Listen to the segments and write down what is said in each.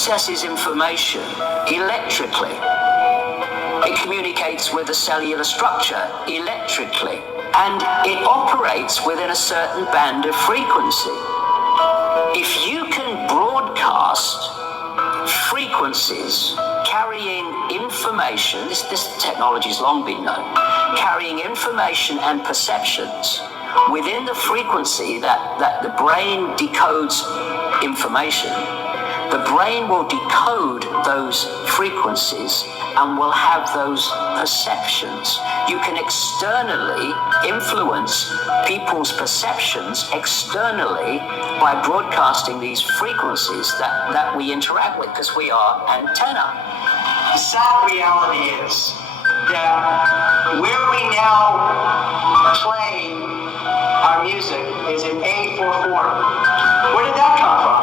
processes information electrically. It communicates with the cellular structure electrically, and it operates within a certain band of frequency. If you can broadcast frequencies carrying information, this technology has long been known, carrying information and perceptions within the frequency that the brain decodes information, the brain will decode those frequencies and will have those perceptions. You can externally influence people's perceptions externally by broadcasting these frequencies that we interact with, because we are antenna. The sad reality is that where we now play our music is in A440. Where did that come from?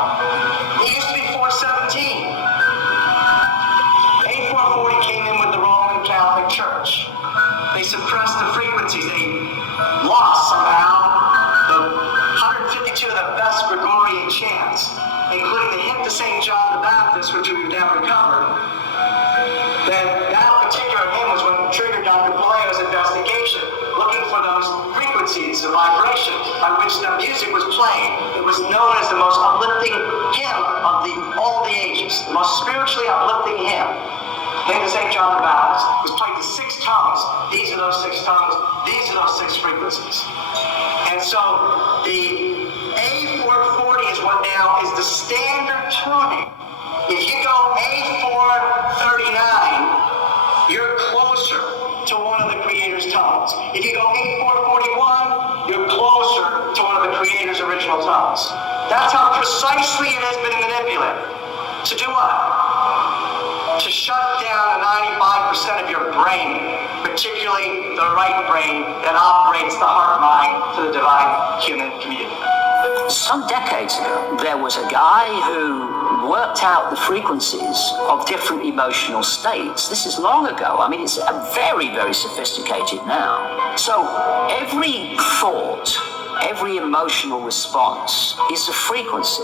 It used to be 417. A440 came in with the Roman Catholic Church. They suppressed the frequencies. They lost somehow the 152 of the best Gregorian chants, including the hymn to St. John the Baptist, which we've now recovered. That particular hymn was what triggered Dr. Palaio's investigation, looking for those frequencies, the vibrations by which the music was played. It was known as the most uplifting hymn of all the ages, the most spiritually uplifting hymn. Hymn to St. John the Baptist was played in 6 tones. These are those 6 tones. These are those 6 frequencies. And so the A440 is what now is the standard tuning. If you go A439, you're closer to one of the Creator's tones. If you go A441, you're closer to one of the Creator's original tones. That's how precisely it has been manipulated. To do what? To shut down 95% of your brain, particularly the right brain that operates the heart-mind to the divine human community. Some decades ago, there was a guy who worked out the frequencies of different emotional states. This is long ago. I mean, it's very, very sophisticated now. So every thought, every emotional response is a frequency.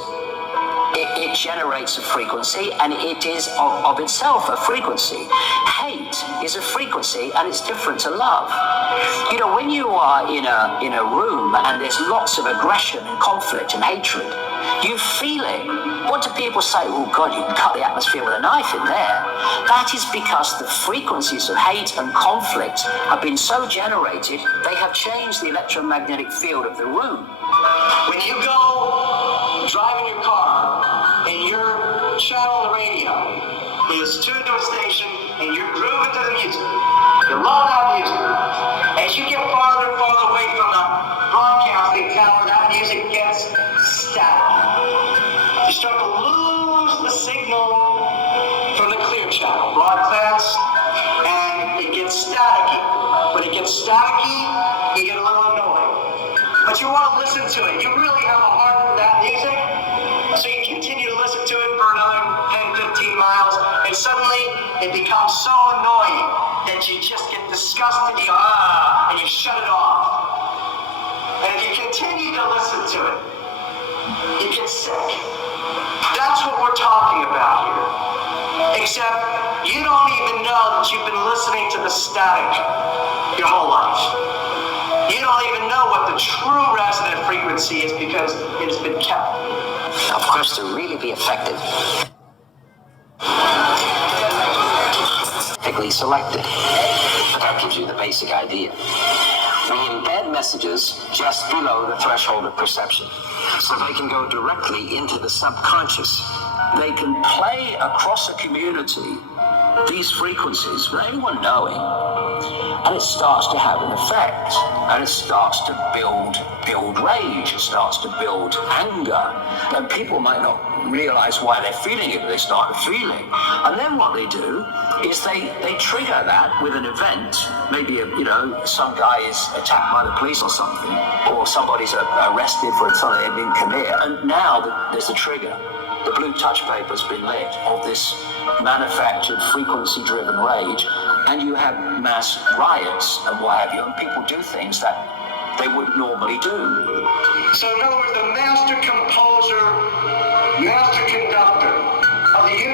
It generates a frequency, and it is of itself a frequency. Hate is a frequency, and it's different to love. You know, when you are in a room and there's lots of aggression and conflict and hatred, you feel it. What do people say? Oh God, you can cut the atmosphere with a knife in there. That is because the frequencies of hate and conflict have been so generated, they have changed the electromagnetic field of the room. When you go driving your car and your channel on the radio is tuned to a station and you're grooving to the music, you're low loud music. As you get farther and farther away from the broadcasting tower, that music gets static. You start to lose the signal from the clear channel broadcast, and it gets staticky. When it gets staticky, you get a little annoyed. But you want to listen to it. You really have a heart for that music. So you continue to listen to it for another 10, 15 miles, and suddenly it becomes so annoying that you just get disgusted, and you shut it off. And if you continue to listen to it, you get sick. That's what we're talking about here. Except you don't even know that you've been listening to the static your whole life. You don't even know what the true resonant frequency is because it has been kept. Of course, to really be effective, typically selected. But that gives you the basic idea. We embed messages just below the threshold of perception, so they can go directly into the subconscious. They can play across a community these frequencies without anyone knowing, and it starts to have an effect, and it starts to build rage, it starts to build anger, and people might not realize why they're feeling it, but they start feeling. And then what they do is they trigger that with an event. Maybe some guy is attacked by the police or something, or somebody's arrested for something they didn't commit, and now there's a trigger. The blue touch paper's been lit of this manufactured frequency-driven rage, and you have mass riots and what have you, and people do things that they wouldn't normally do. So in other words, the master composer, master conductor of the universe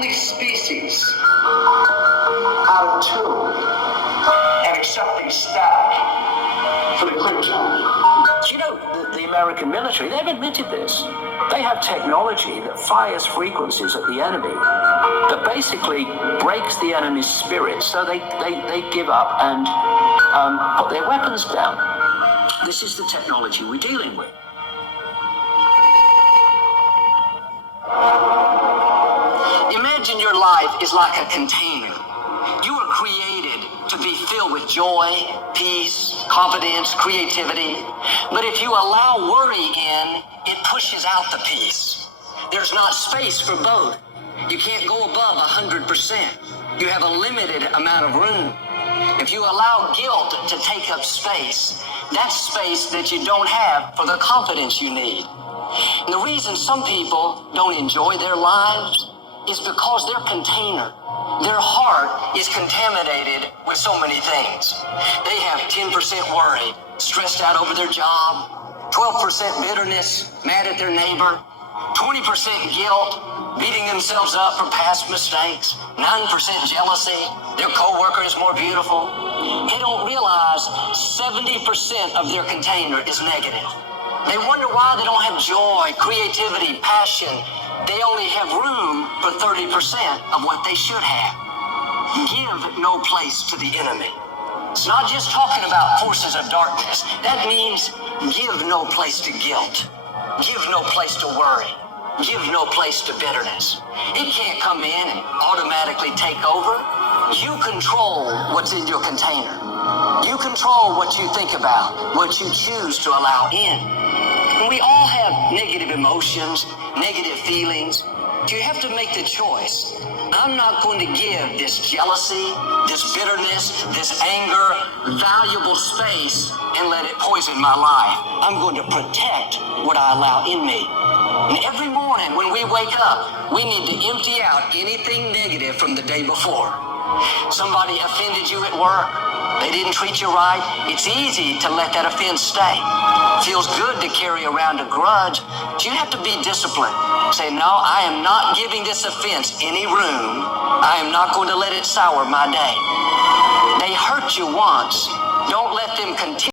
only species out of two at accepting static for the clear zone. You know, the American military, they've admitted this. They have technology that fires frequencies at the enemy that basically breaks the enemy's spirit, so they give up and put their weapons down. This is the technology we're dealing with. Imagine your life is like a container. You were created to be filled with joy, peace, confidence, creativity. But if you allow worry in, it pushes out the peace. There's not space for both. You can't go above 100%. You have a limited amount of room. If you allow guilt to take up space, that's space that you don't have for the confidence you need. And the reason some people don't enjoy their lives is because their container, their heart is contaminated with so many things. They have 10% worry, stressed out over their job, 12% bitterness, mad at their neighbor, 20% guilt, beating themselves up for past mistakes, 9% jealousy, their coworker is more beautiful. They don't realize 70% of their container is negative. They wonder why they don't have joy, creativity, passion. They only have room for 30% of what they should have. Give no place to the enemy. It's not just talking about forces of darkness. That means give no place to guilt. Give no place to worry. Give no place to bitterness. It can't come in and automatically take over. You control what's in your container. You control what you think about, what you choose to allow in. And we all have negative emotions, negative feelings. You have to make the choice. I'm not going to give this jealousy, this bitterness, this anger, valuable space and let it poison my life. I'm going to protect what I allow in me. And every morning when we wake up, we need to empty out anything negative from the day before. Somebody offended you at work. They didn't treat you right. It's easy to let that offense stay. Feels good to carry around a grudge, but you have to be disciplined. Say, no, I am not giving this offense any room. I am not going to let it sour my day. They hurt you once. Don't let them continue